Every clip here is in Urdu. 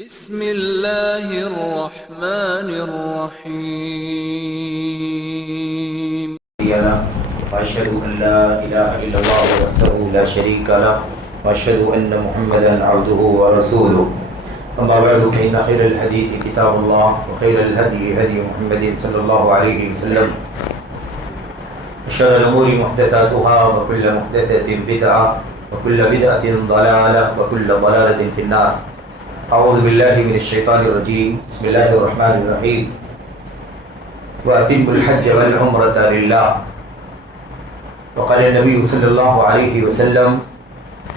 بسم اللہ الرحمن الرحیم واشهد ان لا اله الا الله وحده لا شريك له واشهد ان محمدا عبده ورسوله اما بعد فان خير الحديث كتاب الله وخير الهدي هدي محمد صلى الله عليه وسلم وشر الامور محدثاتها وكل محدثة بدعة وكل بدعة ضلالة وكل ضلالة في النار. اعوذ باللہ من الشیطان الرجیم. بسم اللہ الرحمن الرحیم. وَأَتِمُّ الْحَجَّ وَالْعُمْرَةَ لِلَّهِ. وقال النبي صلی اللہ علیہ وسلم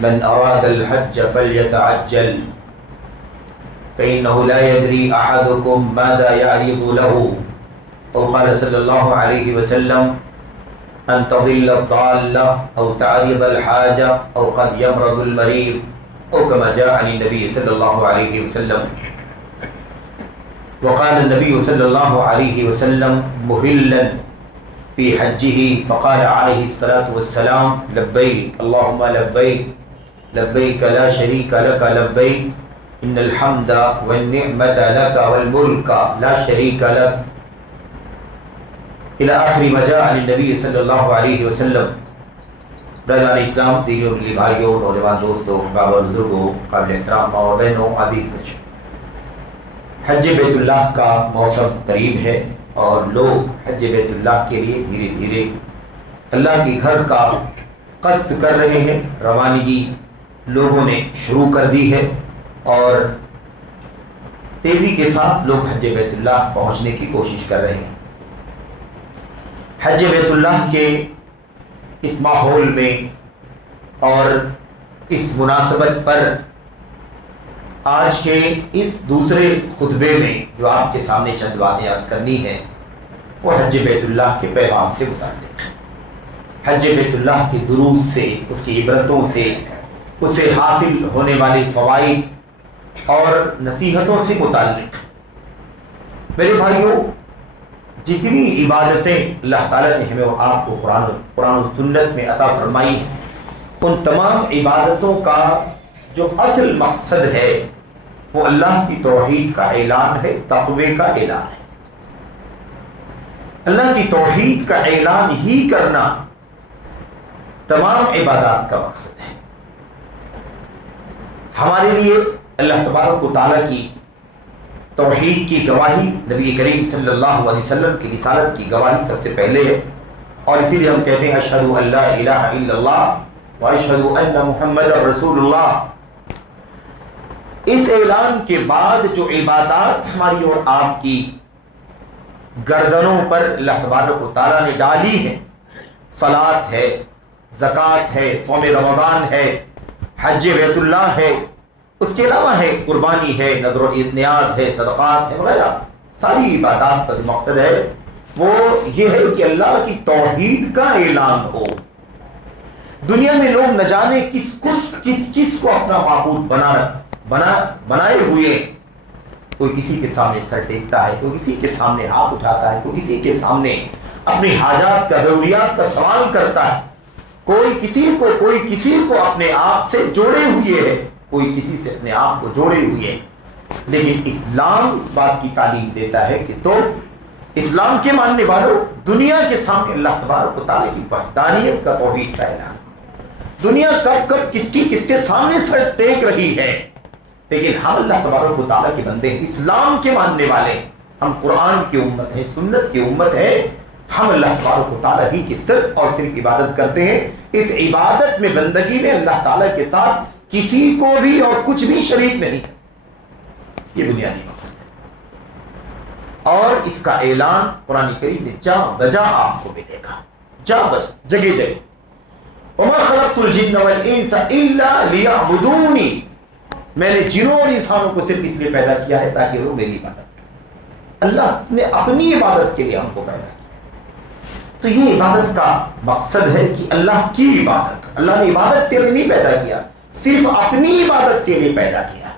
من اراد الحج فليتعجل فإنه لا يدري أحدكم ماذا يعرض له. او قال صلی اللہ علیہ وسلم ان تضل الضالة او تعرض الحاجة او قد يمرض المريض او كما جاء عن النبي صلى الله عليه وسلم. وقال النبي صلى الله عليه وسلم مهلا في حجه فقال عليه الصلاة والسلام لبيك اللهم لبيك لبيك لا شريك لك لبيك إن الحمد والنعمة لك والملك لا شريك لك إلى آخر ما جاء عن النبي صلى الله عليه وسلم. برادران اسلام، دینی اور دلی بھائیوں، نوجوان دوستوں، احباب اور بزرگوں، قابل احترام ماں و بہنوں، عزیز بچوں، حج بیت اللہ کا موسم قریب ہے اور لوگ حج بیت اللہ کے لیے دھیرے دھیرے اللہ کے گھر کا قصد کر رہے ہیں. روانگی لوگوں نے شروع کر دی ہے اور تیزی کے ساتھ لوگ حج بیت اللہ پہنچنے کی کوشش کر رہے ہیں. حج بیت اللہ کے اس ماحول میں اور اس مناسبت پر آج کے اس دوسرے خطبے میں جو آپ کے سامنے چند باتیں عرض کرنی ہے وہ حج بیت اللہ کے پیغام سے متعلق ہے. حج بیت اللہ کے دروس سے، اس کی عبرتوں سے، اسے حاصل ہونے والے فوائد اور نصیحتوں سے متعلق. میرے بھائیوں، جتنی عبادتیں اللہ تعالیٰ نے ہمیں اور آپ کو قرآن و سنت میں عطا فرمائی ہیں، ان تمام عبادتوں کا جو اصل مقصد ہے وہ اللہ کی توحید کا اعلان ہے، تقوی کا اعلان ہے. اللہ کی توحید کا اعلان ہی کرنا تمام عبادات کا مقصد ہے. ہمارے لیے اللہ تبارک و تعالیٰ کی توحید کی گواہی نبی کریم صلی اللہ علیہ وسلم کی رسالت کی گواہی سب سے پہلے ہے، اور اسی لیے ہم کہتے ہیں اشہد ان لا الہ الا اللہ واشہد ان محمد رسول اللہ. اس اعلان کے بعد جو عبادات ہماری اور آپ کی گردنوں پر اللہ تبارک و تعالیٰ نے ڈالی ہیں، صلاۃ ہے، زکوٰۃ ہے، صوم رمضان ہے، حج بیت اللہ ہے، اس کے علاوہ ہے قربانی ہے، نذر و نیاز ہے، صدقات ہے وغیرہ، ساری عبادات کا جو مقصد ہے وہ یہ ہے کہ اللہ کی توحید کا اعلان ہو. دنیا میں لوگ نہ جانے کس کو اپنا معبود بنائے ہوئے. کوئی کسی کے سامنے سر ٹیکتا ہے، کوئی کسی کے سامنے ہاتھ اٹھاتا ہے، کوئی کسی کے سامنے اپنی حاجات کا، ضروریات کا سوال کرتا ہے. کوئی کسی کو اپنے آپ سے جوڑے ہوئے ہے، کوئی کسی سے اپنے آپ کو جوڑے ہوئے ہیں. لیکن اسلام اس بات کی تعلیم دیتا ہے کہ تو اسلام کے ماننے والوں، دنیا کے سامنے اللہ تبارک و تعالیٰ کی وحدانیت کا توحید کا اعلان. دنیا کب کس کے سامنے سر ٹیک رہی ہے، لیکن ہم اللہ تبارک و تعالیٰ کے بندے ہیں، اسلام کے ماننے والے، ہم قرآن کی امت ہیں، سنت کی امت ہے. ہم اللہ تبارک و تعالیٰ ہی کی صرف اور صرف عبادت کرتے ہیں. اس عبادت میں، بندگی میں اللہ تعالیٰ کے ساتھ کسی کو بھی اور کچھ بھی شریک نہیں. یہ بنیادی مقصد ہے اور اس کا اعلان قرآن کریم میں جا بجا آپ کو ملے گا، جا بجا، جگہ جگہ. وَمَا خَلَقْتُ الْجِنَّ وَالْإِنسَ إِلَّا لِيَعْبُدُونِ. میں نے جنوں اور انسانوں کو صرف اس لیے پیدا کیا ہے تاکہ وہ میری عبادت کریں. اللہ نے اپنی عبادت کے لیے ہم کو پیدا کیا. تو یہ عبادت کا مقصد ہے کہ اللہ کی عبادت. اللہ نے عبادت کے لیے نہیں پیدا کیا، صرف اپنی عبادت کے لیے پیدا کیا.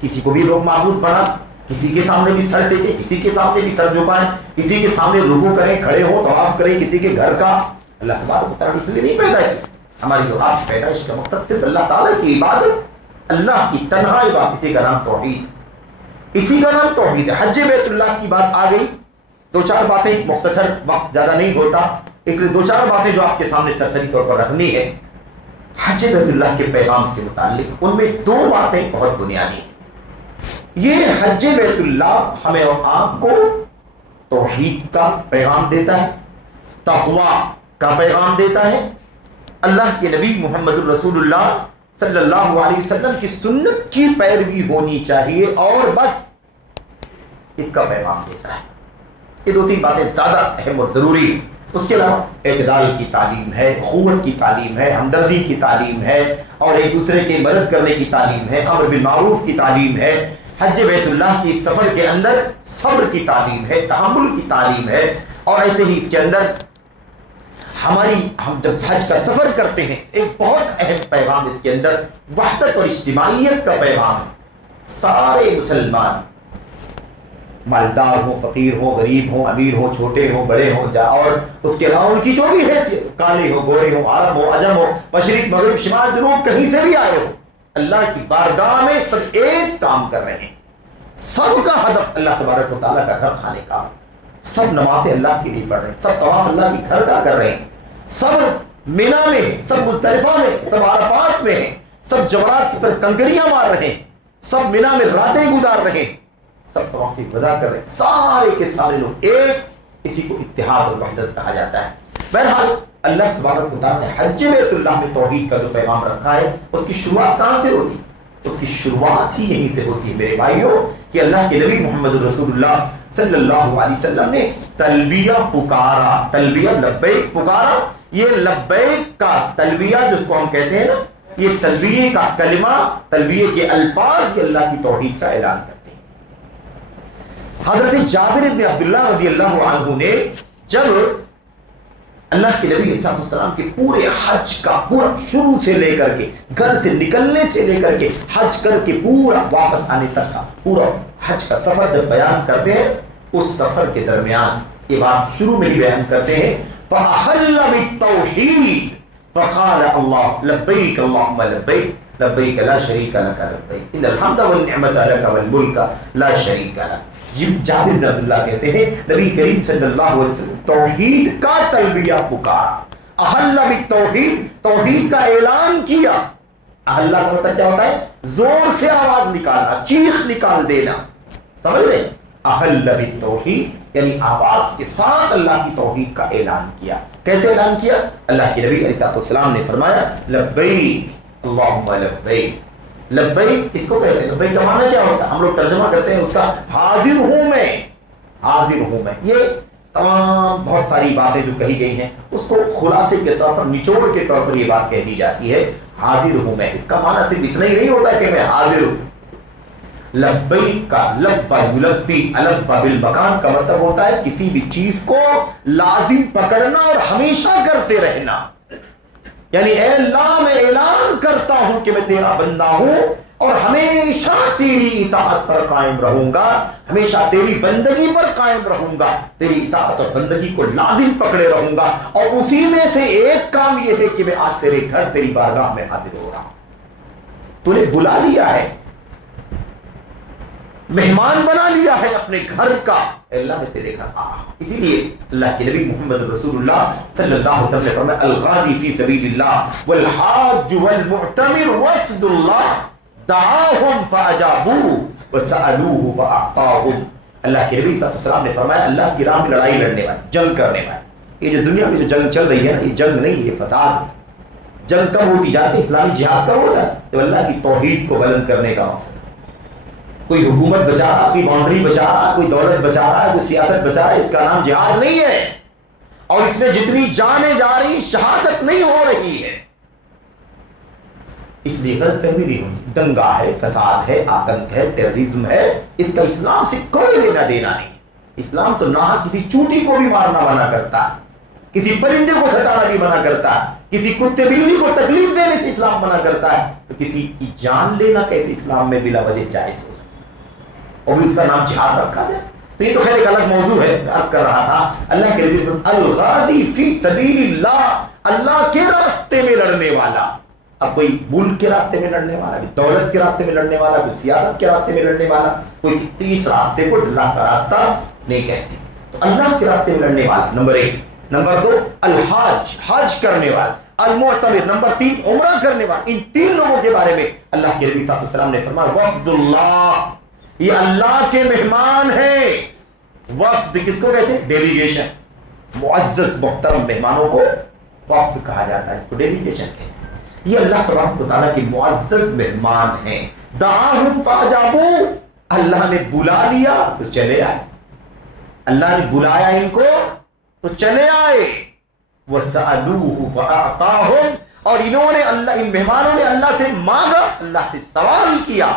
کسی کو بھی لوگ معبود بنا، کسی کے سامنے بھی سر ٹیکے، کسی کے سامنے بھی سر جھکائیں، کسی کے سامنے رکوع کریں، کھڑے ہوں، طواف کریں، کسی کے گھر کا. اللہ تبارک و تعالیٰ اس لیے نہیں پیدا کیا. ہماری جو آپ کی پیدائش کا مقصد صرف اللہ تعالیٰ کی عبادت، اللہ کی تنہا عبادت، اسی کا نام توحید. اسی کا نام توحید ہے. حج بیت اللہ کی بات آ گئی. دو چار باتیں, مختصر وقت زیادہ نہیں ہوتا اس لیے دو چار باتیں جو آپ کے سامنے سرسری طور پر رکھنی ہے حج بیت اللہ کے پیغام سے متعلق. ان میں دو باتیں بہت بنیادی ہیں. یہ حج بیت اللہ ہمیں اور آپ کو توحید کا پیغام دیتا ہے, تقویٰ کا پیغام دیتا ہے, اللہ کے نبی محمد الرسول اللہ صلی اللہ علیہ وسلم کی سنت کی پیروی ہونی چاہیے اور بس, اس کا پیغام دیتا ہے. یہ دو تین باتیں زیادہ اہم اور ضروری ہیں. اس کے علاوہ اعتدال کی تعلیم ہے, اخوت کی تعلیم ہے, ہمدردی کی تعلیم ہے, اور ایک دوسرے کی مدد کرنے کی تعلیم ہے, امر بالمعروف کی تعلیم ہے. حج بیت اللہ کی سفر کے اندر صبر کی تعلیم ہے, تحمل کی تعلیم ہے. اور ایسے ہی اس کے اندر ہم جب حج کا سفر کرتے ہیں ایک بہت اہم پیغام اس کے اندر وحدت اور اجتماعیت کا پیغام ہے. سارے مسلمان مالدار ہوں, فقیر ہوں, غریب ہوں, امیر ہوں, چھوٹے ہوں, بڑے ہوں, اور اس کے علاوہ ان کی جو بھی حیثیت, کالے ہو, گورے ہو, عرب ہو, عجم ہو, مشرق مغرب شمال جنوب کہیں سے بھی آئے ہو, اللہ کی بارگاہ میں سب ایک کام کر رہے ہیں. سب کا ہدف اللہ تبارک و تعالیٰ کا گھر کھانے کا. سب نمازیں اللہ کے لیے پڑھ رہے ہیں, سب طواف اللہ کے گھر کا کر رہے ہیں, سب مینا میں ہیں, سب مزدلفہ میں, سب عرفات میں ہیں, سب جمرات پر کنکریاں مار رہے ہیں, سب مینا میں راتیں گزار رہے ہیں, سب طواف ودا کر رہے ہیں. سارے کے سارے لوگ ایک, اسی کو اتحاد اور وحدت کہا جاتا ہے. بہرحال اللہ تبارک و تعالیٰ نے حج بیت اللہ میں توحید کا جو پیغام رکھا ہے اس کی شروعات کہاں سے ہوتی؟ اس کی شروعات ہی یہیں سے ہوتی ہے میرے بھائیوں, کہ اللہ کے نبی محمد رسول اللہ صلی اللہ علیہ وسلم نے تلبیہ پکارا, تلبیہ لبیک پکارا. یہ لبیک کا تلبیہ جس کو ہم کہتے ہیں نا, یہ تلبیہ کا کلمہ, تلبیہ کے الفاظ یہ اللہ کی توحید کا اعلان کرتے ہیں. حضرت جابر بن عبداللہ رضی اللہ عنہ نے جب اللہ کے نبی علیہ السلام کے پورے حج کا پورا شروع سے لے کر کے گھر سے نکلنے سے لے کر کے حج کر کے پورا واپس آنے تک کا پورا حج کا سفر جب بیان کرتے ہیں, اس سفر کے درمیان یہ بات شروع میں ہی بیان کرتے ہیں, فَأَحَلَّ بِالتَّوْحِيدِ فَقَالَ اللَّهُ لَبَّيْكَ اللَّهُمَّ لَبَّيْكَ لَبَّيْكَ لَا شَرِيكَ لَكَ لَبَّيْكَ إِنَّ الْحَمْدَ وَالنِّعْمَةَ لَكَ وَالْمُلْكَ لَا شَرِيكَ لَكَ. جابر بن عبداللہ کہتے ہیں نبی کریم صلی اللہ علیہ وسلم توحید کا تلبیہ پکارا. احل بالتوحید, توحید کا اعلان کیا. احل کا مطلب کیا ہوتا ہے؟ زور سے آواز نکالنا, چیخ نکال دینا, سمجھ رہے؟ احل بالتوحید یعنی آواز کے ساتھ اللہ کی توحید کا اعلان کیا. کیسے اعلان کیا؟ اللہ کے نبی علیہ السلام نے فرمایا لبیک اللہم لبیک. لبیک اس کو کہتے ہیں, لبیک کا معنی کیا ہوتا ہے؟ ہم لوگ ترجمہ کرتے ہیں اس کا حاضر ہوں میں, حاضر ہوں میں. یہ تمام بہت ساری باتیں جو کہی گئی ہیں اس کو خلاصے کے طور پر, نچوڑ کے طور پر یہ بات کہہ دی جاتی ہے حاضر ہوں میں. اس کا معنی صرف اتنا ہی نہیں ہوتا کہ میں حاضر ہوں. لبیک کا لبا یلبی البا بالمکان کا مطلب ہوتا ہے کسی بھی چیز کو لازم پکڑنا اور ہمیشہ کرتے رہنا. یعنی اے اللہ میں اعلان کرتا ہوں کہ میں تیرا بندہ ہوں اور ہمیشہ تیری اطاعت پر قائم رہوں گا, ہمیشہ تیری بندگی پر قائم رہوں گا, تیری اطاعت اور بندگی کو لازم پکڑے رہوں گا. اور اسی میں سے ایک کام یہ ہے کہ میں آج تیرے گھر تیری بارگاہ میں حاضر ہو رہا ہوں. تو نے بلا لیا ہے, مہمان بنا لیا ہے اپنے گھر کا, اللہ میں تیرے گھر آ رہا ہوں. اسی لیے اللہ کے نبی محمد رسول اللہ صلی اللہ علیہ وسلم نے فرمایا الغازی فی سبیل اللہ والحاج والمعتمر وفد اللہ دعاهم فاجابوه وسالوه فاعطاهم. اللہ کے نبی صلی اللہ علیہ وسلم نے فرمایا اللہ کی راہ میں لڑائی لڑنے والے, جنگ کرنے والے, یہ جو دنیا میں جو جنگ چل رہی ہے نا, یہ جنگ نہیں, یہ فساد ہے. جنگ کب ہوتی جاتی ہے؟ اسلامی جہاد کب ہوتا ہے؟ جب اللہ کی توحید کو بلند کرنے کا مقصد. کوئی حکومت بچا رہا, کوئی باؤنڈری بچا رہا, کوئی دولت بچا رہا ہے, کوئی سیاست بچا رہا ہے, اس کا نام جہاد نہیں ہے. اور اس میں جتنی جانیں جا رہی شہادت نہیں ہو رہی ہے. اس لیے غلط فہمی نہیں ہونی. دنگا ہے, فساد ہے, آتنک ہے, ٹیررزم ہے, اس کا اسلام سے کوئی لینا دینا نہیں. اسلام تو نہ کسی چونٹی کو بھی مارنا منع کرتا ہے, کسی پرندے کو ستانا بھی منع کرتا ہے, کسی کتے بلی کو تکلیف دینے سے اسلام منع کرتا ہے. تو کسی کی جان لینا کیسے اسلام میں بلا وجہ جائز ہو سکتا, اور بھی اس کا نام جہاد رکھا جائے؟ تو یہ تو خیر ایک الگ موضوع ہے. عرض کر رہا تھا اللہ کے نبی الغازی فی سبیل اللہ, اللہ کے راستے میں لڑنے والا. اب کوئی ملک کے راستے میں لڑنے والا، کوئی دولت کے راستے میں لڑنے والا، کوئی سیاست کے راستے میں لڑنے والا، کوئی اس راستے کو اللہ کا راستہ نہیں کہتے. تو اللہ کے راستے میں لڑنے والا نمبر 1. نمبر 2 الحاج، حج کرنے والا. المعتمر نمبر 3 عمرہ کرنے والا. ان 3 لوگوں کے بارے میں اللہ کے نبی صلی اللہ علیہ وسلم نے فرمایا وفد اللہ، یہ اللہ کے مہمان ہیں. وفد کس کو کہتے ہیں؟ ڈیلیگیشن. معزز محترم مہمانوں کو وفد کہا جاتا ہے، اس کو ڈیلیگیشن کہتے ہیں. یہ اللہ تبارک و تعالیٰ کے معزز مہمان ہیں. دعاہم فاجابوا، اللہ نے بلا لیا تو چلے آئے. اللہ نے بلایا ان کو تو چلے آئے. وَسَأَلُوهُ فَأَعْطَاهُمْ، اور انہوں نے اللہ، ان مہمانوں نے اللہ سے مانگا، اللہ سے سوال کیا.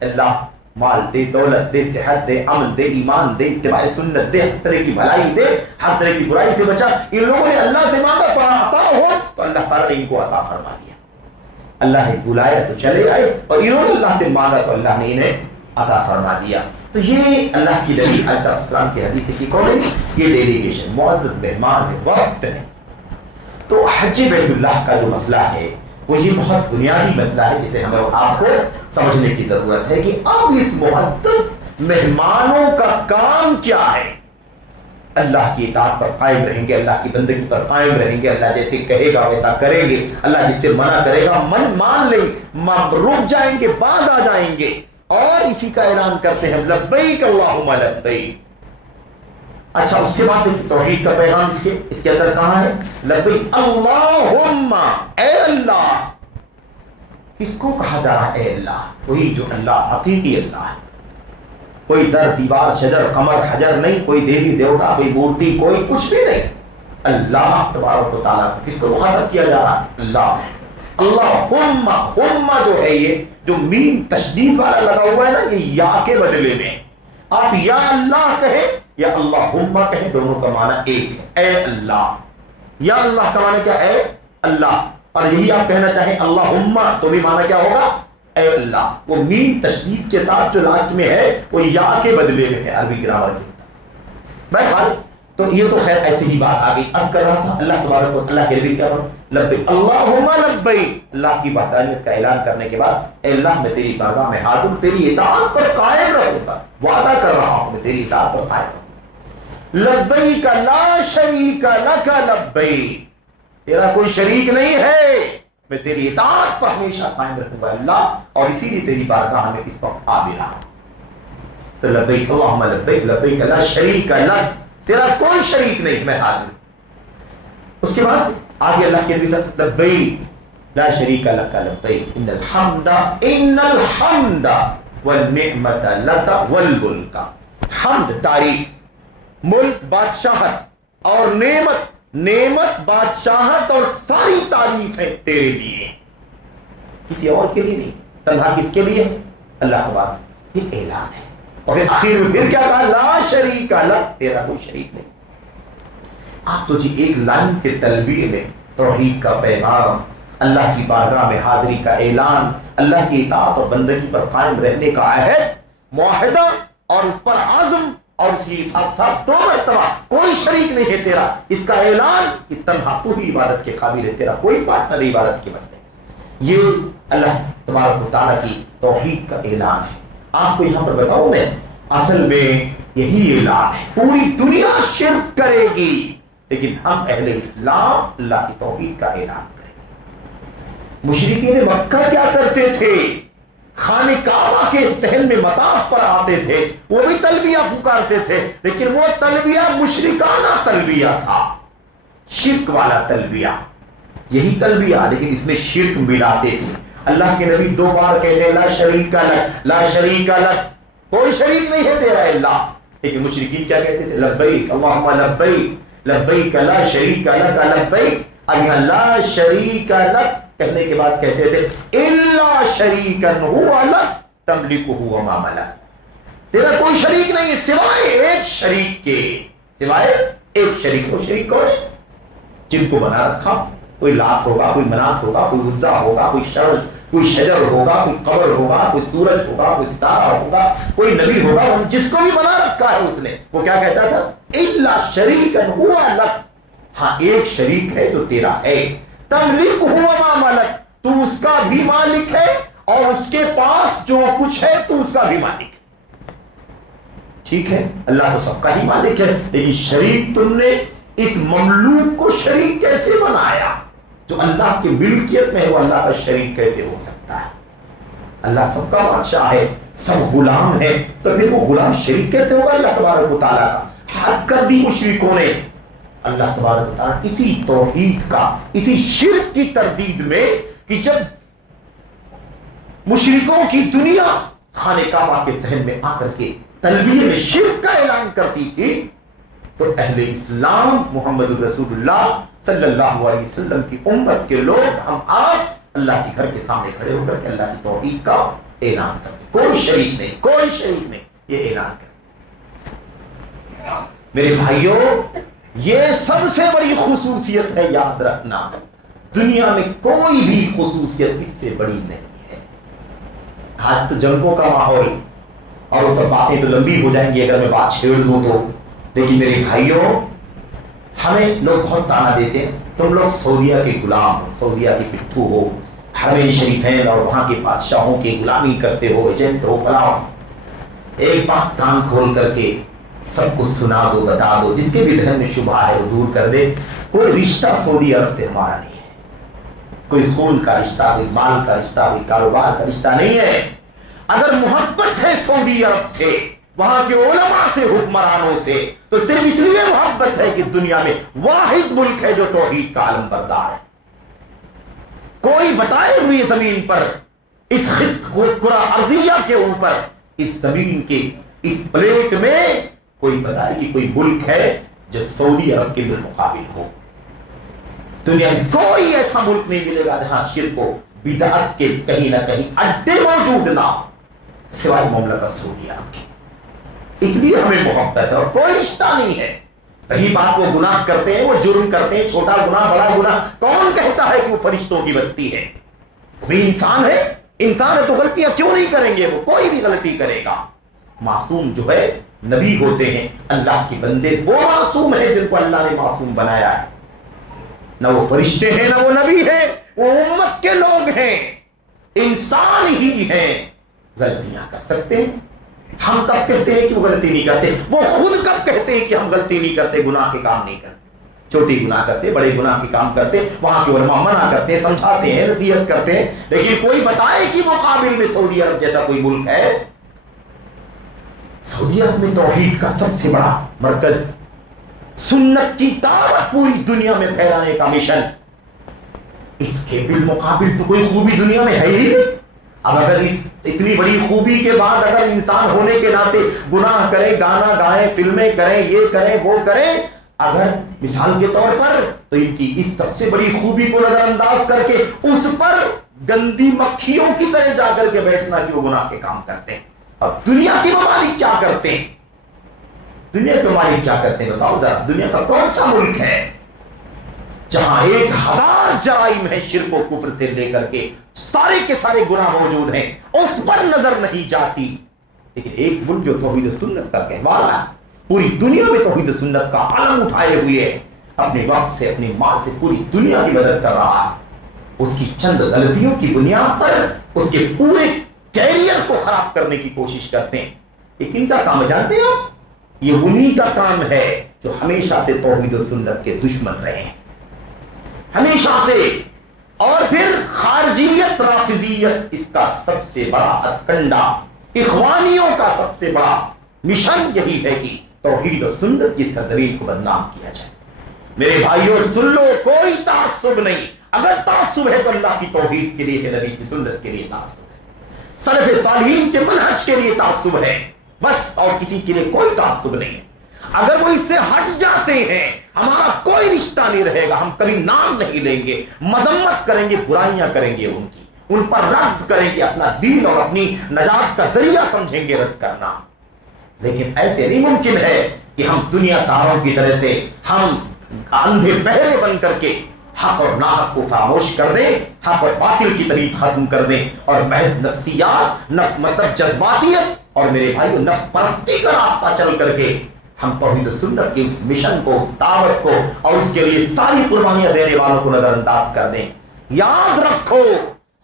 اللہ مال دے، دولت دے، صحت دے، امن دے، ایمان دے، اتباع سنت دے، ہر طرح کی بھلائی دے، ہر طرح کی برائی سے بچا. ان لوگوں نے اللہ سے مانگا فَأَعْطَاهُمْ، تو اللہ تعالیٰ نے ان کو عطا فرما دیا. اللہ نے بلایا تو چلے آئے، اور انہوں نے اللہ سے مانگا تو اللہ نے انہیں عطا فرما دیا. تو یہ اللہ کی نبی علیہ السلام کی حدیث کی کون ہے؟ یہ ڈیلیگیشن، معزز مہمان ہے، وقت ہے. تو حج بیت اللہ کا جو مسئلہ ہے وہ یہ بہت بنیادی مسئلہ ہے جسے ہمیں آپ کو سمجھنے کی ضرورت ہے کہ اب اس معزز مہمانوں کا کام کیا ہے. اللہ کی اطاعت پر قائم رہیں گے، اللہ کی بندگی پر قائم رہیں گے، اللہ جیسے کہے گا ویسا کریں گے، اللہ جس سے منع کرے گا مان لیں، رک جائیں گے، باز آ جائیں گے. اور اسی کا اعلان کرتے ہیں لبیک اللہم لبیک. اچھا اس کے بعد توحید کا پیغام اس کے اندر کہاں ہے؟ لبیک اللہم، اے اللہ. کس کو کہا جا رہا ہے اے اللہ؟ وہی جو اللہ حقیقی اللہ ہے. کوئی در دیوار شجر قمر حجر نہیں، کوئی دیوی دیوتا، کوئی مورتی، کوئی کچھ بھی نہیں. اللہ تبارک و تعالیٰ کو کس کو مخاطب کیا جا رہا ہے؟ اللہ. اللہم، ہم جو ہے یہ جو میم تشدید والا لگا ہوا ہے نا، یہ یا کے بدلے میں آپ یا اللہ کہیں یا اللہم کہیں، دونوں کا معنی ایک ہے، اے اللہ. یا اللہ کا معنی کیا؟ اے اللہ. اور یہی آپ کہنا چاہیں اللہم تو بھی معنی کیا ہوگا؟ اے اللہ. وہ میم تشدید کے ساتھ جو لاسٹ میں ہے وہ یا کے بدلے میں ہے عربی گرامر کے اندر. بہرحال تو یہ تو خیر ایسی ہی بات آ گئی. عرض کر رہا تھا اللہ تبارک و اللہ کے نبی کیا لبیک اللہم لبیک. اللہ کی وحدانیت کا اعلان کرنے کے بعد اے اللہ میں تیری بارگاہ میں حاضر، تیری اطاعت پر قائم رہوں گا، وعدہ کر رہا ہوں میں تیری اطاعت پر قائم رہوں گا. لبیک لا شریک لک لبیک، تیرا کوئی شریک نہیں ہے، میں تیری اطاعت پر ہمیشہ قائم رہوں گا اللہ، اور اسی لیے تیری بارگاہ میں اس وقت آ بھی رہا ہوں. تو لبیک اللہم لبیک لبیک لا شریک لک، تیرا کوئی شریک نہیں، میں حاضر. اس کے بعد آگے اللہ کے نبی صلی اللہ علیہ وسلم لبیک لا شریک لک لبیک ان الحمد والنعمت لک والملک. حمد تعریف، ملک بادشاہت، اور نعمت بادشاہت اور ساری تعریف ہے تیرے لیے، کسی اور کے لیے نہیں. تنہا کس کے لیے؟ اللہ تبارک. یہ اعلان ہے. اور پھر آخر میں پھر کیا کہا؟ لا شریک لک، تیرا کوئی شریک نہیں. آپ تو جی ایک لائن کے تلبیہ میں توحید کا پیغام، اللہ کی بارگاہ میں حاضری کا اعلان، اللہ کی اطاعت اور بندگی پر قائم رہنے کا عہد، معاہدہ، اور اس پر عزم، اور اس کے ساتھ ساتھ 2 مرتبہ کوئی شریک نہیں ہے تیرا، اس کا اعلان کہ تنہا تو ہی عبادت کے قابل ہے، تیرا کوئی پارٹنر عبادت کے مسئلے. یہ اللہ تبارک و تعالیٰ کی توحید کا اعلان ہے. آپ کو یہاں پر بتاؤں میں، اصل میں یہی اعلان ہے. پوری دنیا شرک کرے گی لیکن ہم اہل اسلام اللہ کی توحید کا اعلان کریں گے. مشرکین مکہ کیا کرتے تھے؟ خانہ کعبہ کے صحن میں مطاف پر آتے تھے، وہ بھی تلبیہ پکارتے تھے، لیکن وہ تلبیہ مشرکانہ تلبیہ تھا، شرک والا تلبیہ. یہی تلبیہ لیکن اس میں شرک ملاتے تھے. اللہ کے نبی 2 بار کہتے لا شریک لک، لا شریک لک، کوئی شریک نہیں ہے تیرا اللہ. لیکن مشرکین کیا کہتے تھے؟ لبیک اللہم لبیک لبیک لا شریک لک لبیک. اب یہاں لا شریک لک کہنے کے بعد کہتے تھے الا شریکا هو لک تملکہ وما ملک، تیرا کوئی شریک نہیں ہے سوائے ایک شریک کے، سوائے ایک شریک. وہ شریک کون ہے؟ جن کو بنا رکھا، کوئی لات ہوگا، کوئی منات ہوگا، کوئی عزا ہوگا، کوئی شجر ہوگا، کوئی قبر ہوگا، کوئی سورج ہوگا، کوئی ستارہ ہوگا، کوئی نبی ہوگا، جس کو بھی بنا رکھا ہے اس نے. وہ کیا کہتا تھا؟ الا شریکا هو لک، ہاں ایک شریک ہے جو تیرا ہے. تملک ہوا ما ملک، تو اس کا بھی مالک ہے اور اس کے پاس جو کچھ ہے تو اس کا بھی مالک ہے. ٹھیک ہے, اللہ تو سب کا ہی مالک ہے, لیکن شریک تم نے اس مملوک کو شریک کیسے بنایا؟ جو اللہ کی ملکیت میں ہے وہ اللہ کا شریک کیسے ہو سکتا ہے؟ اللہ سب کا بادشاہ ہے, سب غلام ہے, تو پھر وہ غلام شریک کیسے ہوگا اللہ تبارک و تعالیٰ کا؟ حد کر دی مشرکوں نے. اللہ تبارک و تعالیٰ اسی توحید کا, اسی شرک کی تردید میں کہ جب مشرکوں کی دنیا خانہ کعبہ کے صحن میں آ کر کے تلبیہ میں شرک کا اعلان کرتی تھی, تو اہل اسلام محمد رسول اللہ صلی اللہ علیہ وسلم کی امت کے لوگ ہم آج اللہ کے گھر کے سامنے کھڑے ہو کر کے اللہ کی توحید کا اعلان کرتے, کوئی شریک نہیں, کوئی شریک نہیں, یہ اعلان کرتے. میرے بھائیوں, یہ سب سے بڑی خصوصیت ہے, یاد رکھنا دنیا میں کوئی بھی خصوصیت اس سے بڑی نہیں ہے. آج تو جنگوں کا ماحول اور وہ سب باتیں تو لمبی ہو جائیں گی اگر میں بات چھیڑ دوں تو, لیکن میرے بھائیوں ہمیں لوگ بہت تانا دیتے ہیں, تم لوگ سعودیہ کے غلام ہو, سعودیہ کے پٹھو ہو, حرمین شریفین اور وہاں کے بادشاہوں کی غلامی کرتے ہو, ایجنٹ ہو, فلاں ہو. ایک بات کان کھول کر کے سب کو سنا دو, بتا دو, جس کے بھی ذہن میں شبہ ہے وہ دور کر دے. کوئی رشتہ سعودی عرب سے ہمارا نہیں ہے, کوئی خون کا رشتہ, کوئی مال کا رشتہ, کوئی کاروبار کا رشتہ نہیں ہے. اگر محبت ہے سعودی عرب سے, وہاں کے علماء سے, حکمرانوں سے, تو صرف اس لیے محبت ہے کہ دنیا میں واحد ملک ہے جو توحید کا علم بردار ہے. کوئی بتائے ہوئی زمین پر, اس کرہ ارضیہ کے اوپر, اس زمین کے اس پلیٹ میں کوئی بتائے کہ کوئی ملک ہے جو سعودی عرب کے بالمقابل ہو. دنیا میں کوئی ایسا ملک نہیں ملے گا جہاں شرک و بدعت کے کہیں نہ کہیں اڈے موجود نہ ہو, سوائے مملکت سعودی عرب کی. اس لیے ہمیں محبت ہے اور کوئی رشتہ نہیں ہے. رہی بات وہ گناہ کرتے ہیں, وہ جرم کرتے ہیں, چھوٹا گناہ بڑا گناہ, کون کہتا ہے کہ وہ فرشتوں کی بستی ہے؟ وہ بھی انسان ہے, انسان ہے تو غلطیاں کیوں نہیں کریں گے؟ وہ کوئی بھی غلطی کرے گا. معصوم جو ہے نبی ہوتے ہیں, اللہ کے بندے وہ معصوم ہیں جن کو اللہ نے معصوم بنایا ہے. نہ وہ فرشتے ہیں نہ وہ نبی ہیں, وہ امت کے لوگ ہیں, انسان ہی ہیں. غلطیاں کر سکتے ہیں. ہم کب کہتے ہیں کہ وہ غلطی نہیں کرتے؟ وہ خود کب کہتے ہیں کہ ہم غلطی نہیں کرتے, گناہ کے کام نہیں کرتے؟ چھوٹی گناہ کرتے, بڑے گناہ کے کام کرتے, وہاں کے علماء منع کرتے ہیں, سمجھاتے ہیں, نصیحت کرتے ہیں, لیکن کوئی بتائے کہ مقابل میں سعودی عرب جیسا کوئی ملک ہے؟ سعودی عرب میں توحید کا سب سے بڑا مرکز, سنت کی دعوت پوری دنیا میں پھیلانے کا مشن, اس کے بالمقابل تو کوئی خوبی دنیا میں ہے ہی نہیں. اب اگر اس اتنی بڑی خوبی کے بعد اگر انسان ہونے کے ناطے گناہ کریں, گانا گائیں, فلمیں کریں, یہ کریں, وہ کریں, اگر مثال کے طور پر, تو ان کی اس سب سے بڑی خوبی کو نظر انداز کر کے اس پر گندی مکھیوں کی طرح جا کر کے بیٹھنا کہ وہ گناہ کے کام کرتے ہیں. اب دنیا کے ممالک کیا کرتے ہیں؟ دنیا کے ممالک کیا کرتے ہیں بتاؤ ذرا. دنیا کا کون سا ملک ہے جہاں 1000 جرائم ہے شرک و کفر سے لے کر کے سارے کے سارے گناہ موجود ہیں, اس پر نظر نہیں جاتی؟ لیکن ایک ملک جو توحید و سنت کا کہوارہ ہے, پوری دنیا میں توحید و سنت کا علم اٹھائے ہوئے ہے, اپنے وقت سے, اپنے مال سے پوری دنیا کی مدد کر رہا ہے, اس کی چند غلطیوں کی بنیاد پر اس کے پورے کیریئر کو خراب کرنے کی کوشش کرتے ہیں. یہ کن کا کام ہے جانتے ہو؟ یہ انہی کا کام ہے جو ہمیشہ سے توحید و سنت کے دشمن رہے ہیں, ہمیشہ سے. اور پھر خارجیت, رافضیت, اس کا سب سے بڑا ہتھکنڈا, اخوانیوں کا سب سے بڑا مشن یہی ہے کہ توحید و سنت کی سرزمین کو بدنام کیا جائے. میرے بھائیوں سن لو, کوئی تعصب نہیں. اگر تعصب ہے تو اللہ کی توحید کے لیے ہے, نبی کی سنت کے لیے تعصب ہے, سلف صالحین کے منہج کے لیے تعصب ہے, بس, اور کسی کے لیے کوئی تعصب نہیں ہے. اگر وہ اس سے ہٹ جاتے ہیں ہمارا کوئی رشتہ نہیں رہے گا, ہم کبھی نام نہیں لیں گے, مذمت کریں گے, برائیاں کریں گے ان کی, ان پر رد کریں گے, اپنا دین اور اپنی نجات کا ذریعہ سمجھیں گے رد کرنا. لیکن ایسے نہیں ممکن ہے کہ ہم دنیا داروں کی طرح سے ہم اندھے بہرے بن کر کے حق اور ناحق کو فراموش کر دیں, حق اور باطل کی تمیز ختم کر دیں, اور محض نفسیات, مطلب جذباتیت اور میرے بھائیو نفس پرستی کا راستہ چل کر کے ہم توحید و سنت کے اس مشن کو, اس دعوت کو اور اس کے لیے ساری قربانیاں دینے والوں کو نظر انداز کر دیں. یاد رکھو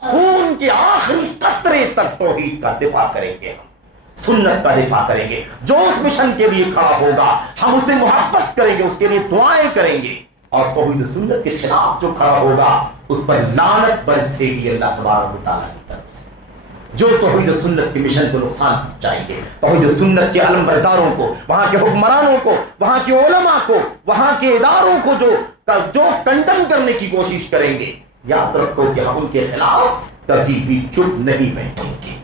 خون کے آخری قطرے تک توحید کا دفاع کریں گے، ہم سنت کا دفاع کریں گے. جو اس مشن کے لیے کھڑا ہوگا ہم اسے محبت کریں گے، اس کے لیے دعائیں کریں گے، اور توحید و سنت کے خلاف جو کھڑا ہوگا اس پر لعنت برسے گی اللہ تبارک و تعالیٰ کی طرف سے. جو توحید و سنت کے مشن کو نقصان پہنچائیں گے، توحید و سنت کے علم برداروں کو، وہاں کے حکمرانوں کو، وہاں کے علماء کو، وہاں کے اداروں کو جو کنڈم کرنے کی کوشش کریں گے، یاد رکھو کہ ہم ان کے خلاف کبھی بھی چپ نہیں بیٹھیں گے.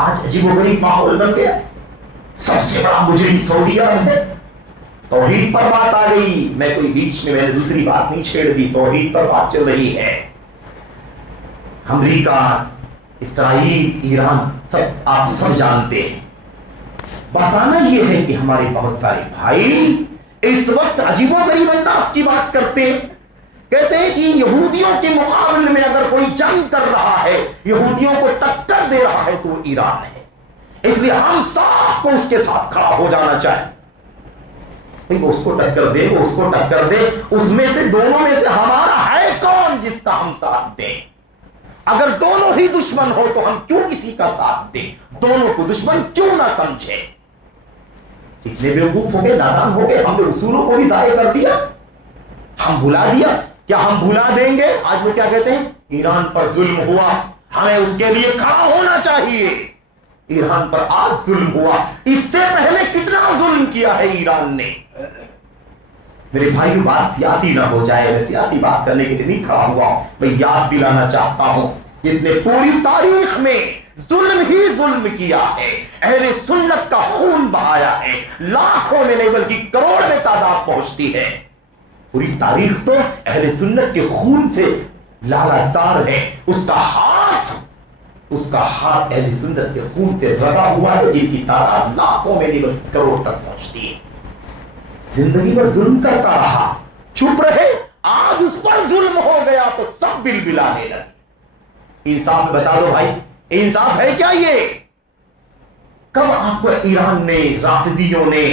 آج عجیب و غریب ماحول بن گیا. سب سے بڑا مجرم سعودی عرب ہے. توحید پر بات آ گئی، میں کوئی بیچ میں نے دوسری بات نہیں چھیڑ دی، توحید پر بات چل رہی ہے. امریکہ، اسرائیل، ایران، سب آپ سب جانتے ہیں. بتانا یہ ہے کہ ہمارے بہت سارے بھائی اس وقت عجیب و غریب انداز کی بات کرتے ہیں. کہتے ہیں کہ یہودیوں کے مقابلے میں اگر کوئی جنگ کر رہا ہے، یہودیوں کو ٹکر دے رہا ہے تو وہ ایران ہے، اس لیے ہم سب کو اس کے ساتھ کھڑا ہو جانا چاہیے. وہ اس کو ٹکر دے، وہ اس کو ٹکر دے، اس میں سے دونوں میں سے ہمارا ہے کون جس کا ہم ساتھ دیں؟ اگر دونوں ہی دشمن ہو تو ہم کیوں کسی کا ساتھ دیں؟ دونوں کو دشمن کیوں نہ سمجھے؟ اتنے بیوقوف ہو گئے، نادان ہو گئے، ہم نے اصولوں کو بھی ضائع کر دیا، ہم بھلا دیا. کیا ہم بھلا دیں گے؟ آج وہ کیا کہتے ہیں؟ ایران پر ظلم ہوا، ہمیں اس کے لیے کھڑا ہونا چاہیے. ایران پر آج ظلم ہوا، اس سے پہلے کتنا ظلم کیا ہے ایران نے. میرے بھائی بات سیاسی نہ ہو جائے، میں سیاسی بات کرنے کے لیے نہیں کھڑا ہوا ہوں، میں یاد دلانا چاہتا ہوں جس نے پوری تاریخ میں ظلم ہی ظلم کیا ہے، اہل سنت کا خون بہایا ہے، لاکھوں میں نہیں بلکہ کروڑ میں تعداد پہنچتی ہے. پوری تاریخ تو اہل سنت کے خون سے لالازار ہے. اس کا ہاتھ اہل سنت کے خون سے رگا ہوا ہے، جن کی تعداد لاکھوں میں نہیں بلکہ کروڑ تک پہنچتی ہے. زندگی بھر ظلم کرتا رہا، چپ رہے، آج اس پر ظلم ہو گیا تو سب بلبلانے لگے. انصاف بتا دو بھائی، انصاف ہے کیا یہ؟ کب آپ کو ایران نے، رافضیوں نے،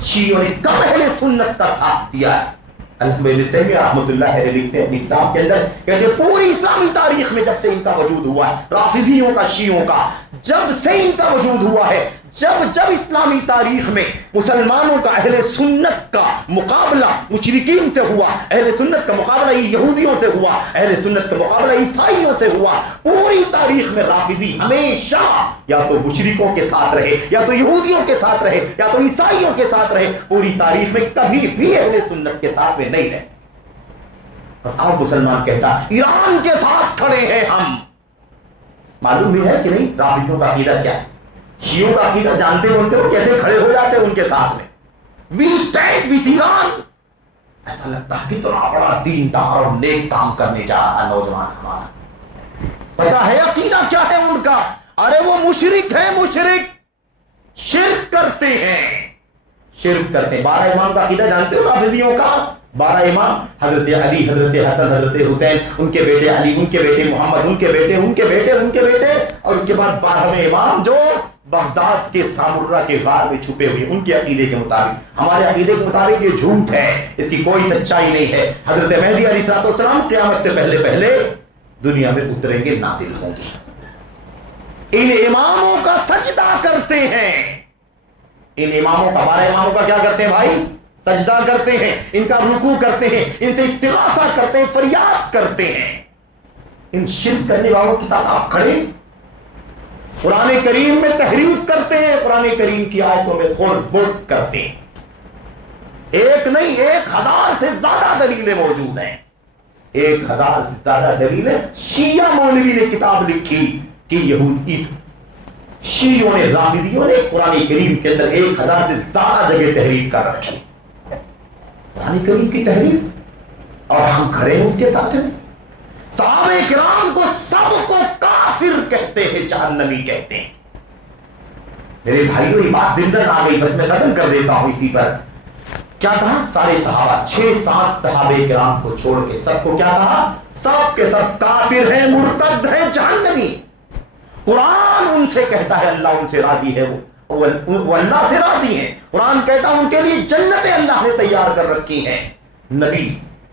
شیعوں نے کب اہل سنت کا ساتھ دیا ہے؟ ابن تیمیہ رحمۃ اللہ علیہ لکھتے ہیں اپنی کتاب کے اندر، کہتے ہیں پوری اسلامی تاریخ میں جب سے ان کا وجود ہوا ہے، رافضیوں کا، شیعوں کا، جب سے ان کا وجود ہوا ہے، جب اسلامی تاریخ میں مسلمانوں کا اہل سنت کا مقابلہ مشرکین سے ہوا، اہل سنت کا مقابلہ یہودیوں سے ہوا، اہل سنت کا مقابلہ عیسائیوں سے ہوا، پوری تاریخ میں رافضی ہمیشہ یا تو مشرکوں کے ساتھ رہے، یا تو یہودیوں کے ساتھ رہے، یا تو عیسائیوں کے ساتھ رہے. پوری تاریخ میں کبھی بھی اہل سنت کے ساتھ میں نہیں رہے. اور آج مسلمان کہتا ایران کے ساتھ کھڑے ہیں ہم. معلوم بھی ہے کہ نہیں رافضیوں کا عقیدہ کیا ہے؟ شیعوں کا عقیدہ جانتے بولتے ہو کیسے کھڑے ہو جاتے ہیں ان کے ساتھ میں. We stand with Iran. ایسا لگتا ہے کتنا بڑا دیندار اور نیک کام کرنے جا رہا نوجوان ہمارا. پتا ہے عقیدہ کیا ہے ان کا؟ ارے وہ مشرک ہیں، مشرک، شرک کرتے ہیں، شرک کرتے ہیں. 12 امام کا عقیدہ جانتے ہو رافضیوں کا؟ 12 امام، حضرت علی، حضرت حسن، حضرت حسین، ان کے بیٹے علی، ان کے بیٹے محمد، ان کے بیٹے، ان کے بیٹے، ان کے بیٹے، اور اس کے بعد 12ویں امام جو بغداد کے سامرہ کے غار میں چھپے ہوئے. ان کے عقیدے کے مطابق، ہمارے عقیدے کے مطابق یہ جھوٹ ہے، اس کی کوئی سچائی نہیں ہے. حضرت مہدی علیہ السلام قیامت سے پہلے پہلے دنیا میں اتریں گے، نازل ہوں گے. ان اماموں کا سجدہ کرتے ہیں. ان اماموں کا، 12 اماموں کا کیا کرتے ہیں بھائی؟ سجدہ کرتے ہیں، ان کا رکوع کرتے ہیں، ان سے استغاثہ کرتے ہیں، فریاد کرتے ہیں. ان شرک کرنے والوں کے ساتھ آپ کھڑے قرآن کریم میں تحریف کرتے ہیں، قرآن کریم کی آیتوں میں کھول بوٹ کرتے ہیں. ایک نہیں، 1000 سے زیادہ دلیلیں موجود ہیں. 1000 سے زیادہ دلیلیں. شیعہ مولوی نے کتاب لکھی کہ شیعوں نے، رافضیوں نے قرآن کریم کے اندر 1000 سے زیادہ جگہ تحریف کر رکھی. قرآن کریم کی تحریف، اور ہم کھڑے ہیں اس کے ساتھ. صحابہ کرام کو سب کو کافر کہتے ہیں، جہنمی کہتے ہیں. میرے بھائیوں یہ بات زندہ آ گئی، بس میں ختم کر دیتا ہوں اسی پر. کیا کہا؟ سارے صحابہ، 6-7 صحابہ کرام کو چھوڑ کے سب کو کیا کہا؟ سب کے سب کافر ہیں، مرتد ہیں، جہنمی. قرآن ان سے کہتا ہے اللہ ان سے راضی ہے، وہ اللہ سے راضی ہیں. قرآن کہتا ہے ان کے لیے جنتیں اللہ نے تیار کر رکھی ہیں. نبی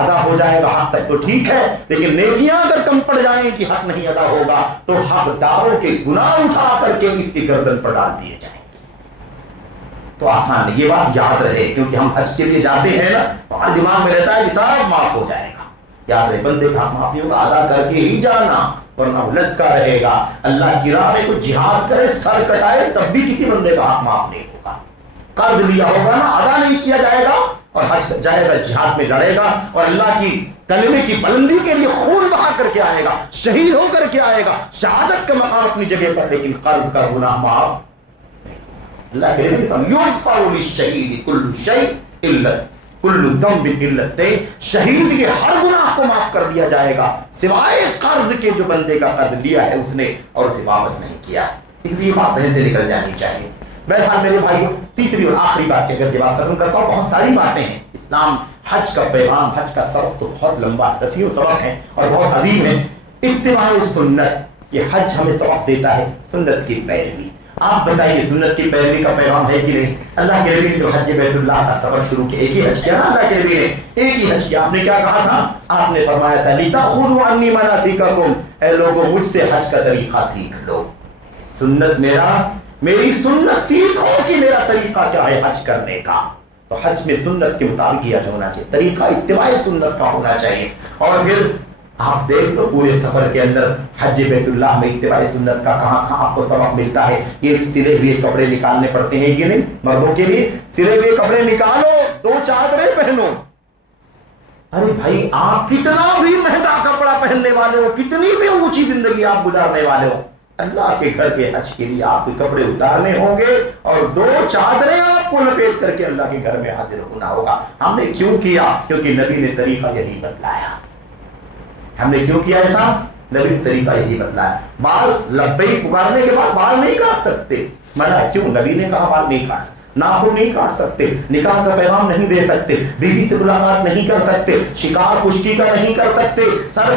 ادا ہو جائے گا حق تک تو ٹھیک ہے، لیکن نیکیاں اگر کم پڑ جائیں کہ حق نہیں ادا ہوگا تو حقداروں کے گناہ اٹھا کر کے اس کی گردن پر ڈال دیے جائیں گے۔ تو آسان نہیں، یہ بات یاد رہے، کیونکہ ہم حج کے لیے جاتے ہیں نا، ہمارے دماغ میں رہتا ہے کہ سب معاف ہو جائے گا۔ یاد رہے، بندے کا حق معاف نہیں ہوگا، ادا کر کے ہی جانا، ورنہ وہ لٹکا رہے گا۔ اللہ کی راہ میں کوئی جہاد کرے، سر کٹائے، تب بھی کسی بندے کا حق معاف نہیں ہوگا۔ قرض لیا ہوگا نا، ادا نہیں کیا جائے گا، اور حج جائے گا، جہاد میں لڑے گا اور اللہ کی کلمے کی بلندی کے لیے خون بہا کر کے آئے گا، شہید ہو کر کے آئے گا، شہادت کا مقام اپنی جگہ پر، لیکن قرض کا گناہ معاف نہیں ہوگا۔ اللہ کے نبی یغفر للشہید کل شیء الا کل ذنب الا الدین، شہید کے ہر گناہ کو معاف کر دیا جائے گا سوائے قرض کے، جو بندے کا قرض لیا ہے اس نے اور اسے واپس نہیں کیا، اس لیے بات ذہن سے نکل جانی چاہیے۔ بہرحال میرے بھائیوں، تیسری اور آخری بات اگر یہ بات ختم کرتا ہوں، بہت ساری باتیں ہیں اسلام، حج کا پیغام، حج کا سبق تو بہت لمبا ہے، دسیوں سبق ہیں اور بہت عظیم ہے۔ اتباع سنت، یہ حج ہمیں سبق دیتا ہے سنت کی پیروی۔ آپ بتائیے سنت کی پیروی کا پیغام ہے کہ نہیں؟ اللہ کے نبی نے جو حج بیت اللہ کا سفر شروع کیا، ایک ہی حج کیا نا، اللہ کے نبی نے ایک ہی حج کیا۔ آپ نے کیا کہا تھا؟ آپ نے فرمایا تھا لِتَخُذُوا عَنِّی مَنَاسِکَکُمْ، اے لوگوں مجھ سے حج کا طریقہ سیکھ لو۔ سنت میری سنت سیکھو کہ میرا طریقہ کیا ہے حج کرنے کا۔ تو حج میں سنت کے مطابق کیا ہونا چاہیے، طریقہ اتباع سنت کا ہونا چاہیے۔ اور پھر آپ دیکھ لو پورے سفر کے اندر حج بیت اللہ میں اتباع سنت کا کہاں کہاں آپ کو سبق ملتا ہے۔ یہ سلے ہوئے کپڑے نکالنے پڑتے ہیں کہ نہیں؟ مردوں کے لیے سلے ہوئے کپڑے نکالو، 2 چادریں پہنو۔ ارے بھائی، آپ کتنا بھی مہنگا کپڑا پہننے والے ہو، کتنی بھی اونچی زندگی آپ گزارنے والے ہو، اللہ کے گھر کے حج کے لیے آپ کے کپڑے اتارنے ہوں گے اور 2 چادریں آپ کو لپیٹ کر کے اللہ کے گھر میں حاضر ہونا ہوگا۔ ہم نے کیوں کیا؟ کیونکہ نبی نے طریقہ یہی بتلایا۔ ہم نے کیوں کیا ایسا؟ نبی نے طریقہ یہی بتلایا۔ بال لبیک پکارنے کے بعد بال نہیں کاٹ سکتے، منع کیوں؟ نبی نے کہا بال نہیں کاٹ سکتے، ناخن نہیں کاٹ سکتے، نکاح کا پیغام نہیں دے سکتے، بیوی سے ملاقات نہیں کر سکتے، شکار خشکی کا نہیں کر سکتے، سر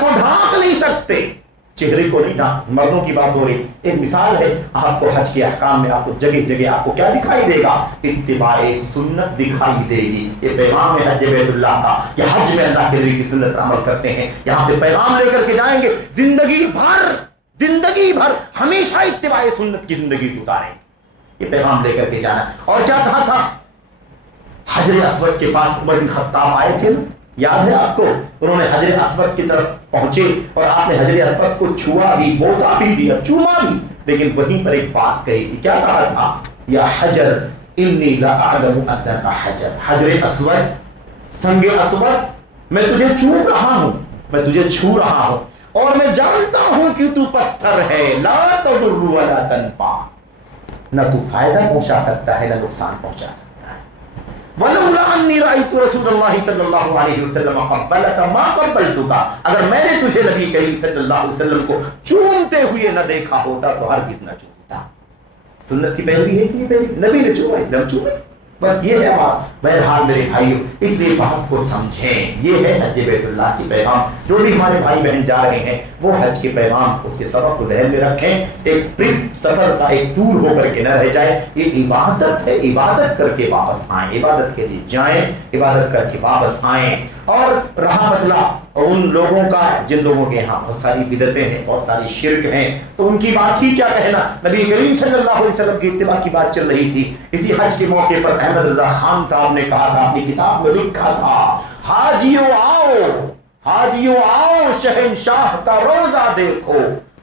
کو ڈھانک نہیں سکتے، چہرے کو نہیں ڈھانک۔ مردوں کی بات ہو رہی، ایک مثال ہے آپ کو حج کے احکام میں، آپ کو جگہ جگہ آپ کو کیا دکھائی دے گا؟ اتباع سنت دکھائی دے گی۔ یہ پیغام ہے حج بیت اللہ کا، کہ حج میں اللہ کے نبی کی سنت پر عمل کرتے ہیں، یہاں سے پیغام لے کر کے جائیں گے، زندگی بھر ہمیشہ اتباع سنت کی زندگی گزاریں گے، یہ پیغام لے کر کے جانا۔ اور کیا کہا تھا؟ حجر اسود کے پاس عمر بن خطاب آئے تھے نا، یاد ہے آپ کو؟ انہوں نے حجر اسود کی طرف پہنچے اور آپ نے حجر اسود کو چھوا بھی، بوسا بھی دیا، چوما بھی، لیکن وہیں پر ایک بات کہی تھی۔ کیا کہا تھا؟ یا حجر انی لا اعلم انک حجر، حجر اسود، سنگ اسود، میں تجھے چوم رہا ہوں، میں تجھے چھو رہا ہوں اور میں جانتا ہوں کہ تو پتھر ہے، لا تضر ولا تنفع، نہ تو فائدہ پہنچا سکتا ہے نہ نقصان پہنچا سکتا ہے۔ وَلَوْلَا أَنِّي رَأَيْتُ رَسُولَ اللَّهِ صلی اللہ علیہ وسلم قَبَّلَكَ مَا قَبَّلْتُكَ، اگر میں نے تجھے نبی کریم صلی اللہ علیہ وسلم کو چومتے ہوئے نہ دیکھا ہوتا تو ہرگز نہ چومتا۔ سنت کی پیروی ہے کہ نہیں پیروی؟ نبی نے چوما، ہم چومے، بس یہ ہے بات۔ بہرحال میرے بھائیوں، اس لیے بات کو سمجھیں، یہ ہے حج بیت اللہ کی پیغام۔ جو بھی ہمارے بھائی بہن جا رہے ہیں وہ حج کے پیغام، اس کے سبق کو ذہن میں رکھیں، ایک ٹرپ، سفر کا ایک ٹور ہو کر کے نہ رہ جائے۔ یہ عبادت ہے، عبادت کر کے واپس آئیں، عبادت کے لیے جائیں، عبادت کر کے واپس آئیں۔ اور رہا مسئلہ ان لوگوں کا جن لوگوں کے یہاں بہت ساری بدعتیں ہیں، بہت ساری شرک ہیں، تو ان کی بات ہی کیا کہنا۔ نبی کریم صلی اللہ علیہ وسلم کی اتباع کی بات چل رہی تھی۔ اسی حج کے موقع پر احمد رضا خان صاحب نے کہا تھا، اپنی کتاب میں لکھا تھا، حاجیوں آؤ شہنشاہ کا روزہ دیکھو،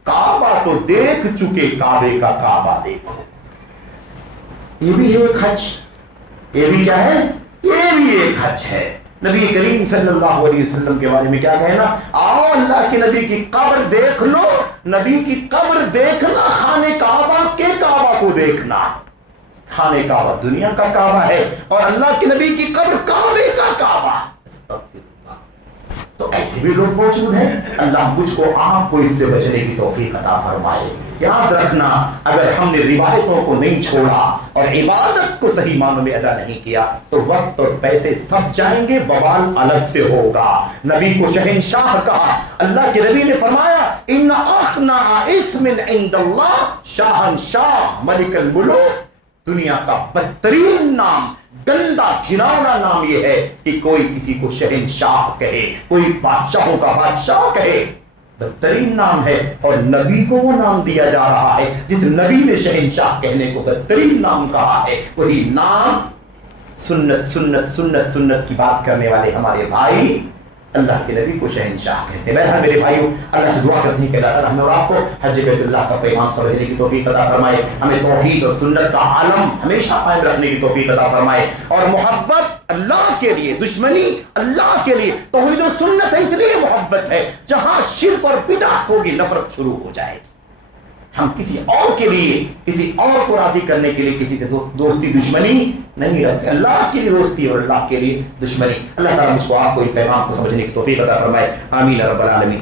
کعبہ تو دیکھ چکے، کعبے کا کعبہ دیکھو۔ یہ بھی ایک حج، یہ بھی کیا ہے؟ یہ بھی ایک حج ہے۔ نبی کریم صلی اللہ علیہ وسلم کے بارے میں کیا کہنا؟ آؤ اللہ کے نبی کی قبر دیکھ لو، نبی کی قبر دیکھنا، خانہ کعبہ کے کعبہ کو دیکھنا۔ خانہ کعبہ دنیا کا کعبہ ہے اور اللہ کے نبی کی قبر کعبے کا کعبہ۔ تو ایسے بھی لوگ موجود ہیں، اللہ مجھ کو آپ کو اس سے بچنے کی توفیق عطا فرمائے۔ یاد رکھنا، اگر ہم نے روایتوں کو نہیں چھوڑا اور عبادت کو صحیح معنوں میں ادا نہیں کیا تو وقت اور پیسے سب جائیں گے، وبال الگ سے ہوگا۔ نبی کو شہنشاہ کہا، اللہ کے نبی نے فرمایا ان اخنا اسم عند اللہ شاہنشاہ ملک الملوک، دنیا کا بدترین نام، گندا گھناؤنا نام یہ ہے کہ کوئی کسی کو شہنشاہ کہے، کوئی بادشاہوں کا بادشاہ کہے، بدترین نام ہے۔ اور نبی کو وہ نام دیا جا رہا ہے جس نبی نے شہنشاہ کہنے کو بدترین نام کہا ہے، وہی نام سنت سنت سنت سنت کی بات کرنے والے ہمارے بھائی اللہ کے نبی کو شہنشاہ کہتے ہیں۔ بہرحال میرے بھائیوں، اللہ سے دعا کرتے ہیں کہ اللہ تعالیٰ ہمیں اور آپ کو حج بیت اللہ کا پیغام سمجھنے کی توفیق عطا فرمائے، ہمیں توحید اور سنت کا عالم ہمیشہ قائم رکھنے کی توفیق عطا فرمائے، اور محبت اللہ کے لیے، دشمنی اللہ کے لیے۔ توحید اور سنت ہے اس لیے محبت ہے، جہاں شرک اور بدعت ہوگی نفرت شروع ہو جائے گی۔ ہم کسی اور کے لیے، کسی اور کو راضی کرنے کے لیے کسی سے دوستی دشمنی نہیں رکھتے، اللہ کے لیے دوستی اور اللہ کے لیے دشمنی۔ اللہ تعالیٰ مجھ کو آپ کو اس پیغام کو سمجھنے کی توفیق عطا فرمائے، آمین رب العالمین۔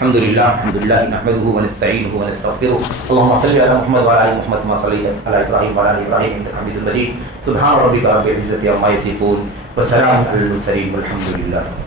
الحمدللہ نحمده ونستعینه ونستغفره، اللهم صل علی محمد وعلی آل محمد كما صلیت علی ابراہیم وعلی آل ابراہیم انک حمید مجید، سبحان ربک رب العزة عما یصفون وسلام علی المرسلین والحمد للہ۔